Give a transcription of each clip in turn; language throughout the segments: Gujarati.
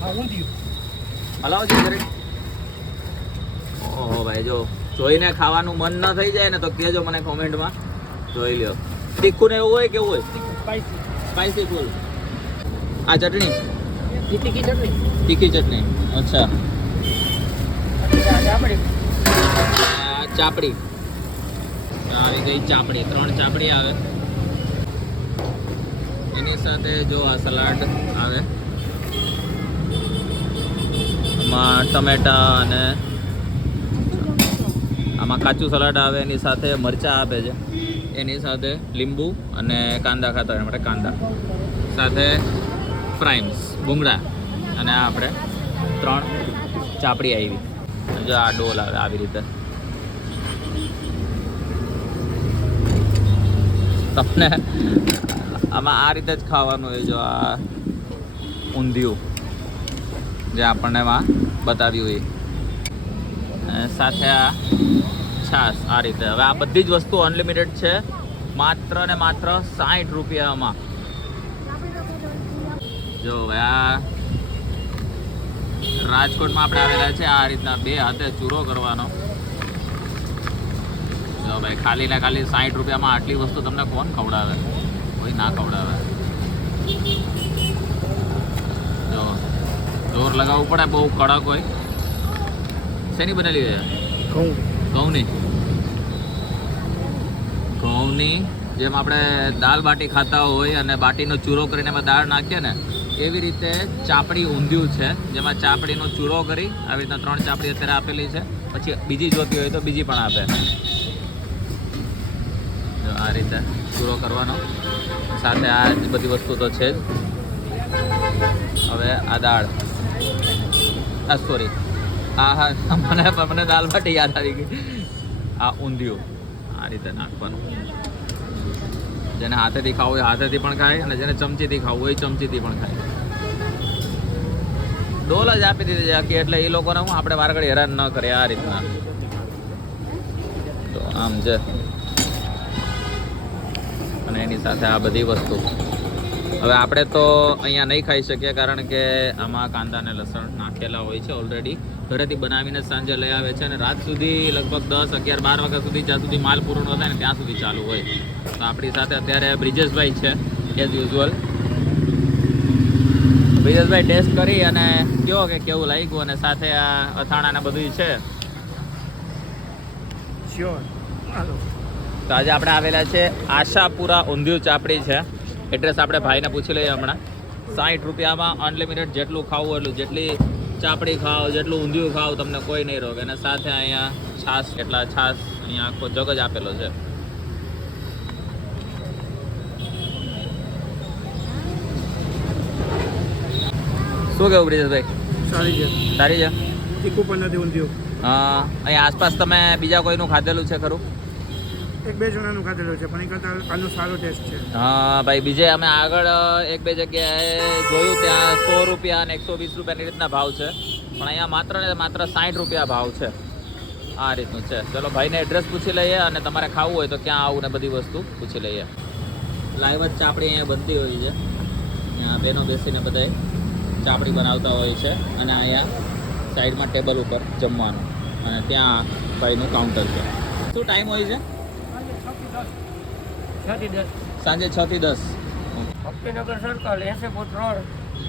હા ઊંધિયું હલાવો છે જરીક. ઓહો ભાઈ, જો જોઈને ખાવાનું મન ન થઈ જાય ને તો કહેજો મને કોમેન્ટમાં. જોઈ લ્યો. તીખું ને એવું હોય કેવું હોય? સ્પાઈસી સ્પાઈસી ફૂલ. આ ચટણી તીખી ચટણી તીખી ચટણી. અચ્છા. આપણે આ ચાપડી આવી ગઈ. ચાપડી 3 ચાપડી આવે. એની સાથે જો આ સલાડ આવે, આમાં ટમેટા અને આમાં કાચું સલાડ આવે. એની સાથે મરચાં આપે છે, એની સાથે લીંબુ અને કાંદા ખાતા હોય માટે કાંદા, સાથે ફ્રાઈમ્સ ભૂંગળા, અને આ આપણે 3 ચાપડી આવી. જો આ ડોલ આવે આવી રીતે. તમને આમાં આ રીતે જ ખાવાનું હોય. જો આ ઊંધિયું જે આપણને એમાં બતાવ્યું હોય, સાથે આ છાશ આ રીતે. હવે આ બધી જ વસ્તુ અનલિમિટેડ છે, માત્ર ને માત્ર 60 રૂપિયામાં. જો હવે આ રાજકોટમાં આપણે આવેલા છે. આ રીતના 2 હાથે ચૂરો કરવાનો. જો ભાઈ, ખાલી ને ખાલી 60 રૂપિયામાં આટલી વસ્તુ તમને કોણ ખવડાવે? કોઈ ના ખવડાવે. જો જોર લગાવવું પડે, બહુ કડક હોય. શેની બનેલી છે? ઘઉંની. જેમ આપણે દાલ બાટી ખાતા હોય અને બાટીનો ચૂરો કરીને એમાં દાળ નાખીએ ને, એવી રીતે ચાપડી ઊંધિયું છે, જેમાં ચાપડીનો ચૂરો કરી આવી રીતના 3 ચાપડી અત્યારે આપેલી છે. પછી બીજી જોતી હોય તો બીજી પણ આપે. જો આ રીતે ચૂરો કરવાનો, સાથે આ જ બધી વસ્તુ તો છે જ. હવે આ દાળ, સોરી, હા મને દાલ બાટી યાદ આવી ગઈ. આ ઊંધિયું આ રીતે નાખવાનું. જેને હાથેથી ખાવું હોય હાથેથી પણ ખાય, અને જેને ચમચીથી ખાવું હોય ચમચીથી પણ ખાય. ડોલ જ આપી દીધી છે આખી, એટલે એ લોકોને હું આપણે વારઘડી હેરાન ન કરીએ આ રીતના. તો આમ છે. અને એની સાથે આ બધી વસ્તુ. હવે આપણે તો અહીંયા નહીં ખાઈ શકીએ, કારણ કે આમાં કાંદા અને લસણ નાખેલા હોય છે ઓલરેડી. ઘરેથી બનાવીને સાંજે લઈ આવે છે, અને રાત સુધી લગભગ 10, 11, 12 વાગ્યા સુધી, જ્યાં સુધી માલ પૂરો ન થાય ને ત્યાં સુધી ચાલુ હોય. તો આપણી સાથે અત્યારે બ્રિજેશભાઈ છે, એઝ યુઝ્યુઅલ. બ્રિજેશભાઈ ટેસ્ટ કરી અને કહો કે કેવું લાગ્યું, અને સાથે આ અથાણાને બધું છે. શ્યોર. હાલો. તો આજે આપણે આવેલા છે આશાપુરા ઊંધિયું ચાપડી છે. એડ્રેસ આપણે ભાઈને પૂછી લઈએ હમણાં. 60 રૂપિયામાં અનલિમિટેડ જેટલું ખાવું એટલું, જેટલી ચાપડી ખાઓ, જેટલું ઊંધિયું ખાઓ, તમને કોઈ નહીં રોકે. અને સાથે અહીંયા છાશ, એટલા છાશ અહીંયા આખો જગ જ આપેલો છે. શું કેવું બ્રિજેશભાઈ? સારી છે. સારી છે. તીખું પણ નથી ઊંધિયું. અહીંયા આસપાસ તમે બીજા કોઈનું ખાધેલું છે ખરું? 1-2 જણાનું ખાધેલું છે, પણ એ કરતાં આનો સારો ટેસ્ટ છે. હા ભાઈ, બીજે અમે આગળ 1-2 જગ્યાએ જોયું, ત્યાં 100 રૂપિયા અને 120 રૂપિયાની રીતના ભાવ છે, પણ અહીંયા માત્ર ને માત્ર 60 રૂપિયા ભાવ છે. આ રીતનું છે. ચલો ભાઈને એડ્રેસ પૂછી લઈએ, અને તમારે ખાવું હોય તો ક્યાં આવું ને બધી વસ્તુ પૂછી લઈએ. લાઈવ જ ચાપડી અહીંયા બનતી હોય છે. અહીંયા બેનો બેસીને બધાય ચાપડી બનાવતા હોય છે, અને અહીંયા સાઈડમાં ટેબલ ઉપર જમવાનું, અને ત્યાં ભાઈનું કાઉન્ટર છે. શું ટાઈમ હોય છે? 6 થી 10. સાંજે 6 થી 10. Bhaktinagar circle 80 road.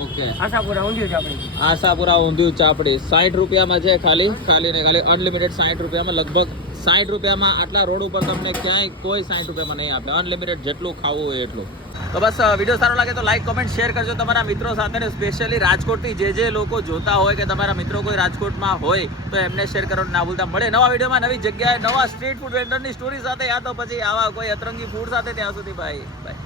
Okay. Ashapura undhiyu chapdi. Ashapura undhiyu chapdi 60 રૂપિયામાં છે. ખાલી ને ખાલી અનલિમિટેડ 60 રૂપિયામાં. લગભગ 60 રૂપિયામાં આટલા રોડ ઉપર તમને ક્યાંય કોઈ 60 રૂપિયામાં નહીં આપે. અનલિમિટેડ જેટલું ખાવું હોય એટલું. તો બસ વિડીયો સારો લાગે તો લાઈક, કોમેન્ટ, શેર કરજો તમારા મિત્રો સાથે. ને સ્પેશિયલી રાજકોટથી જે લોકો જોતા હોય કે તમારા મિત્રો કોઈ રાજકોટમાં હોય તો એમને શેર કરવાનું ના ભૂલતા. મળે નવા વિડીયોમાં, નવી જગ્યાએ, નવા સ્ટ્રીટ ફૂડ વેન્ડરની સ્ટોરી સાથે, યા તો પછી આવા કોઈ અતરંગી ફૂડ સાથે. ત્યાં સુધી બાય બાય.